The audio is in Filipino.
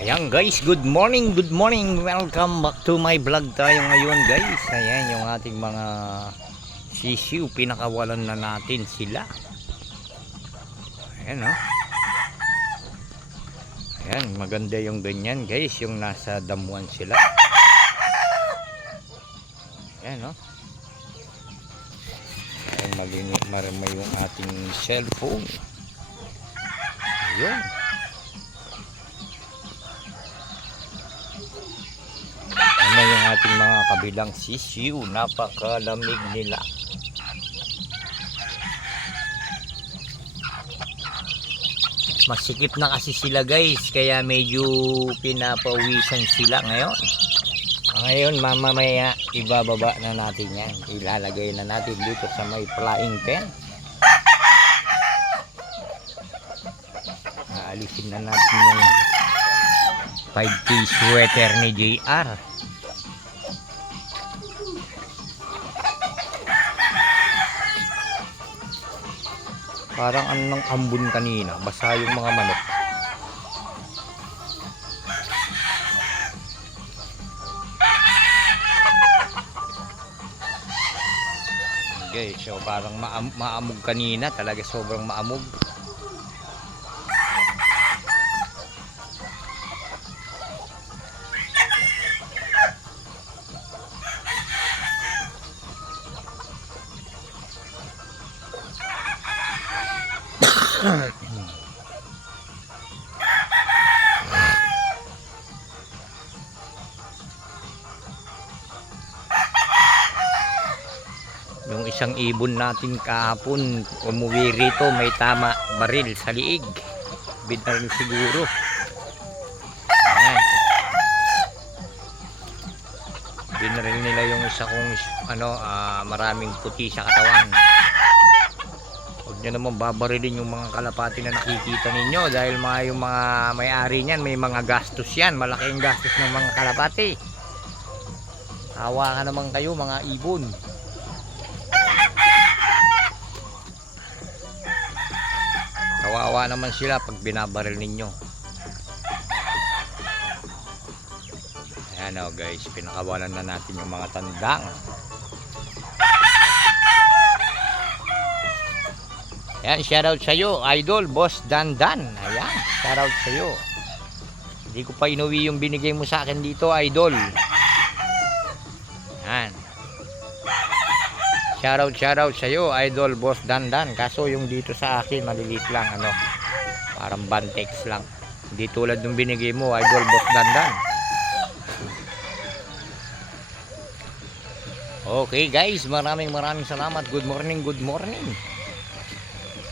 Ayan guys, good morning, welcome back to my vlog tayo ngayon guys. Ayan yung ating mga sisiu, pinakawalan na natin sila. Ayan o. Ayan, maganda yung ganyan guys, yung nasa damuhan sila. Ayan o. Ayan, marimay yung ating cellphone. Ayan. Ano yung ating mga kabilang sisiu, napakalamig nila. Masikip na kasi sila guys, kaya medyo pinapawisan sila ngayon. Ngayon mamamaya ibababa na natin yan, ilalagay na natin dito sa may flying pen. Aalisin na natin yung 5K sweater ni JR. Parang anong ambon kanina, basa yung mga manok. Okay, so parang maamog kanina, talaga sobrang maamog. Yung isang ibon natin kahapon umuwi rito, may tama baril sa liig, binaril siguro. Ayan. Binaril nila yung isa kong maraming puti sa katawan. Huwag nyo naman babarilin yung mga kalapati na nakikita ninyo, dahil yung mga may-ari niyan may mga gastos yan, malaking gastos ng mga kalapati. Hawa ka naman kayo mga ibon. Kawawa naman sila pag binabaril ninyo. Ayan o guys, pinakawalan na natin yung mga tandang. Ayan, shoutout sa iyo, Idol Boss Dandan. Ayan, shoutout sa iyo. Hindi ko pa inuwi yung binigay mo sa akin dito, Idol. Ayan. Shoutout sa iyo, Idol Boss Dandan. Kaso yung dito sa akin maliliit lang, parang bantex lang. Hindi tulad ng binigay mo, Idol Boss Dandan. Okay guys, maraming salamat. Good morning.